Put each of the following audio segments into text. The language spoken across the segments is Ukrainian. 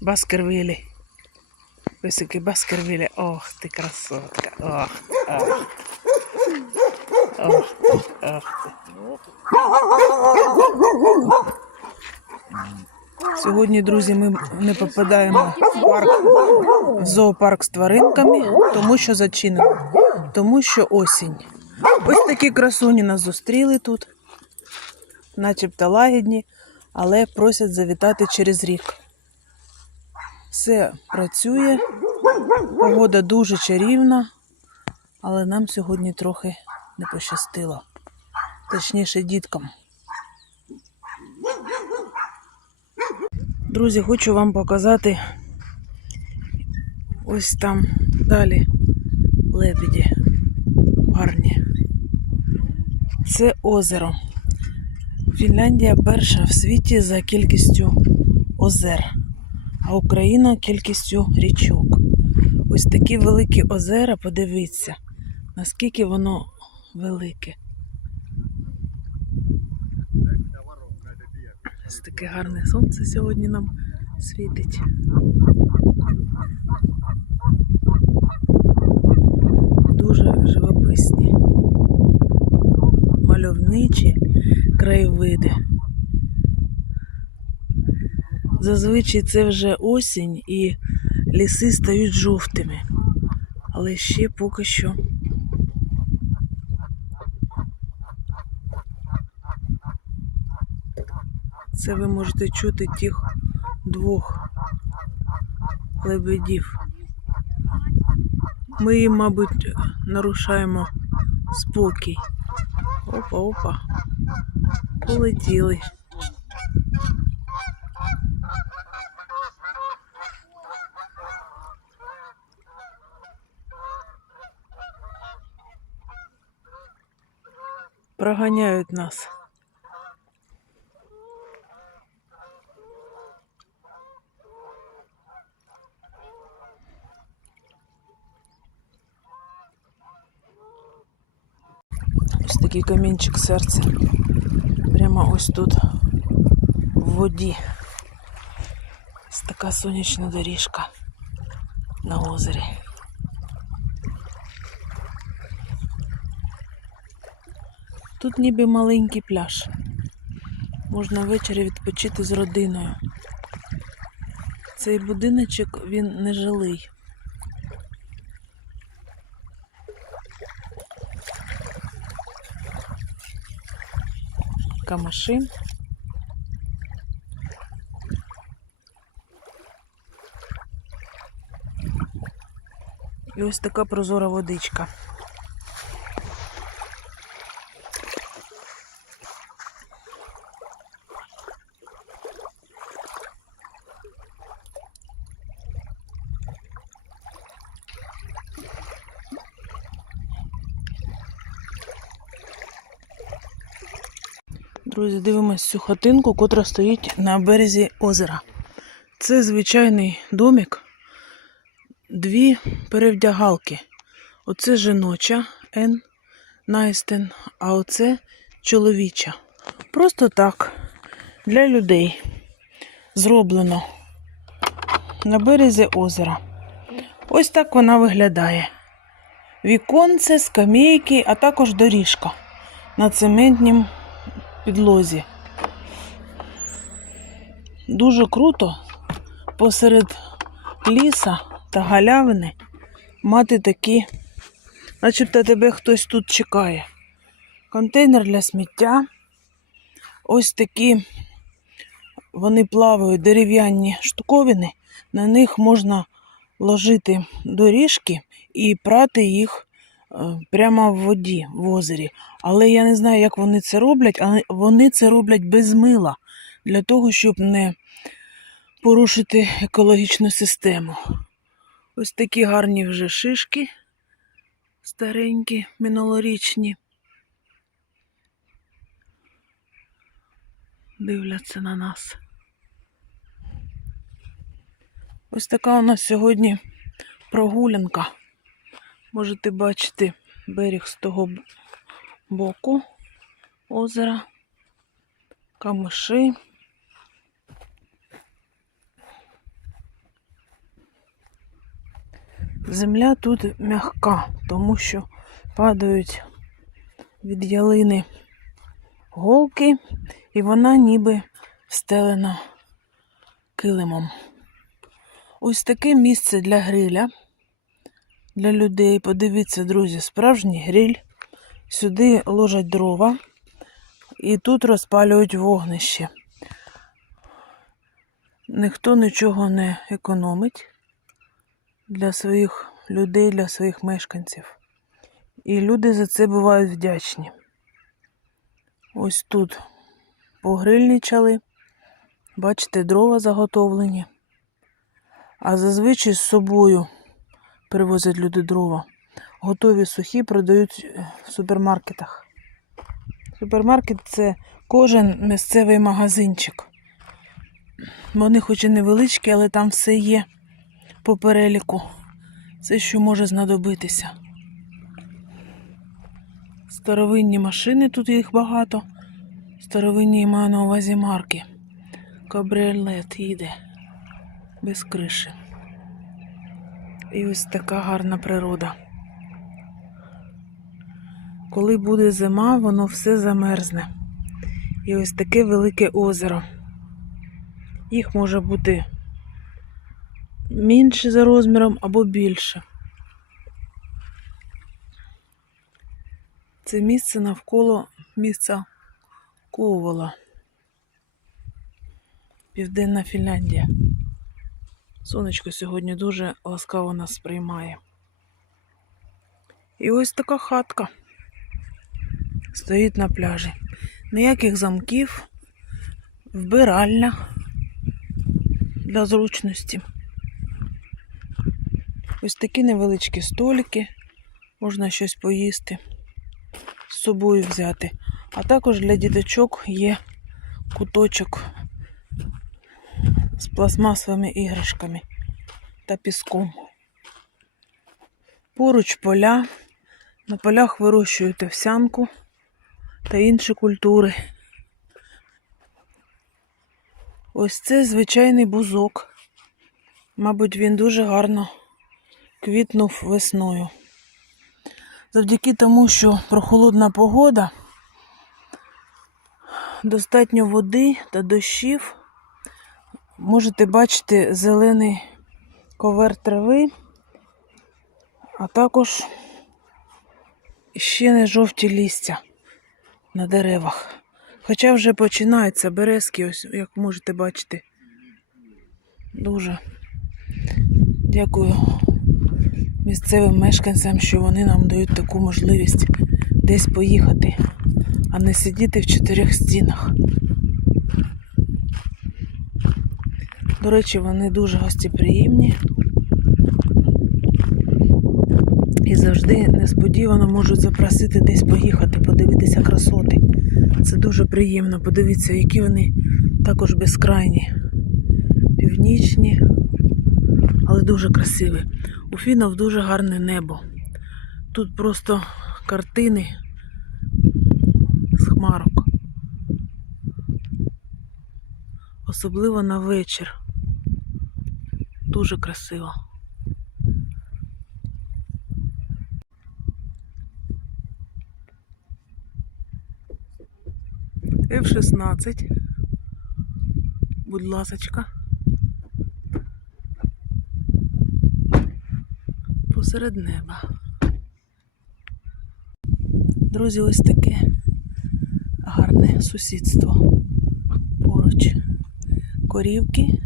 Баскервілі. Писики Баскервілі. Ох, ти красотка. Ох, ох. Ох, ох. Сьогодні, друзі, ми не попадаємо в парк, в зоопарк з тваринками, тому що зачинено, тому що осінь. Ось такі красуні нас зустріли тут, начебто лагідні, але просять завітати через рік. Все працює, погода дуже чарівна, але нам сьогодні трохи не пощастило. Точніше, діткам. Друзі, хочу вам показати ось там далі лебеді гарні. Це озеро. Фінляндія перша в світі за кількістю озер, а Україна кількістю річок. Ось такі великі озера, подивіться, наскільки воно велике. Ось таке гарне сонце сьогодні нам світить. Дуже живописні, мальовничі краєвиди. Зазвичай це вже осінь і ліси стають жовтими, але ще поки що Це ви можете чути тих двох лебедів. Ми їм, мабуть, нарушаємо спокій. Опа, опа. Полетіли. Проганяють нас. Ось такий камінчик серця. Прямо ось тут в воді. Ось така сонячна доріжка на озері. Тут ніби маленький пляж. Можна ввечері відпочити з родиною. Цей будиночок він не жилий. камаши. І ось така прозора водичка. Друзі, дивимось цю хатинку, котра стоїть на березі озера. Це звичайний домик, дві перевдягалки. Оце жіноча Н Найстен, а оце чоловіча. Просто так, для людей. Зроблено на березі озера. Ось так вона виглядає. Віконце, скамейки, а також доріжка на цементнім підлозі. Дуже круто посеред ліса та галявини мати такі, начебто тебе хтось тут чекає. Контейнер для сміття. Ось такі вони плавають дерев'яні штуковини, на них можна ложити доріжки і прати їх прямо в воді, в озері. Але я не знаю, як вони це роблять, але вони це роблять без мила для того, щоб не порушити екологічну систему. Ось такі гарні вже шишки старенькі, минулорічні. Дивляться на нас. Ось така у нас сьогодні прогулянка. Можете бачити берег з того боку озера, камиші. Земля тут м'яка, тому що падають від ялини голки, і вона ніби встелена килимом. Ось таке місце для гриля, для людей. Подивіться, друзі, справжній гриль. Сюди ложать дрова і тут розпалюють вогнище. Ніхто нічого не економить для своїх людей, для своїх мешканців. І люди за це бувають вдячні. Ось тут погрильничали, бачите, дрова заготовлені. А зазвичай з собою привозять люди дрова. Готові сухі продають е, в супермаркетах. Супермаркет це кожен місцевий магазинчик. Вони хоч і невеличкі, але там все є по переліку. Все, що може знадобитися. Старовинні машини, тут їх багато. Старовинні маю на увазі марки. Кабріолет їде без криші. І ось така гарна природа. Коли буде зима, воно все замерзне. І ось таке велике озеро. Їх може бути менше за розміром або більше. Це місце навколо місця Ковала. Південна Фінляндія. Сонечко сьогодні дуже ласкаво нас сприймає. І ось така хатка стоїть на пляжі. Ніяких замків, вбиральня для зручності. Ось такі невеличкі столики, можна щось поїсти, з собою взяти. А також для діточок є куточок з пластмасовими іграшками та піском. Поруч поля. На полях вирощують овсянку та інші культури. Ось це звичайний бузок. Мабуть, він дуже гарно квітнув весною. Завдяки тому, що прохолодна погода, достатньо води та дощів. Можете бачити зелений ковер трави, а також ще не жовті лістя на деревах. Хоча вже починаються березки, ось як можете бачити. Дуже дякую місцевим мешканцям, що вони нам дають таку можливість десь поїхати, а не сидіти в чотирьох стінах. До речі, вони дуже гостеприємні і завжди несподівано можуть запросити десь поїхати, подивитися красоти. Це дуже приємно. Подивіться, які вони також безкрайні, північні, але дуже красиві. У фінов дуже гарне небо. Тут просто картини з хмарок. Особливо на вечір. Дуже красиво. F-16. Будь ласочка. Посеред неба. Друзі, ось таке гарне сусідство. Поруч корівки.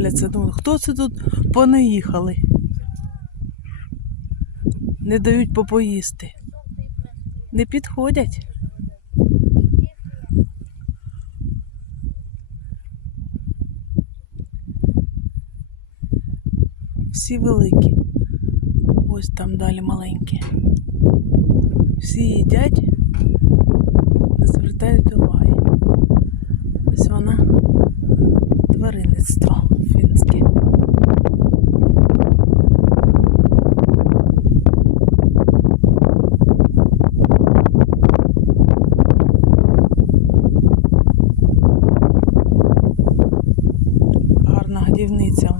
Дивляться, думаю, хто це тут понаїхали? Не дають попоїсти. Не підходять. Всі великі. Ось там далі маленькі. Всі їдять, не звертають уваги. Ось вона тваринництво них.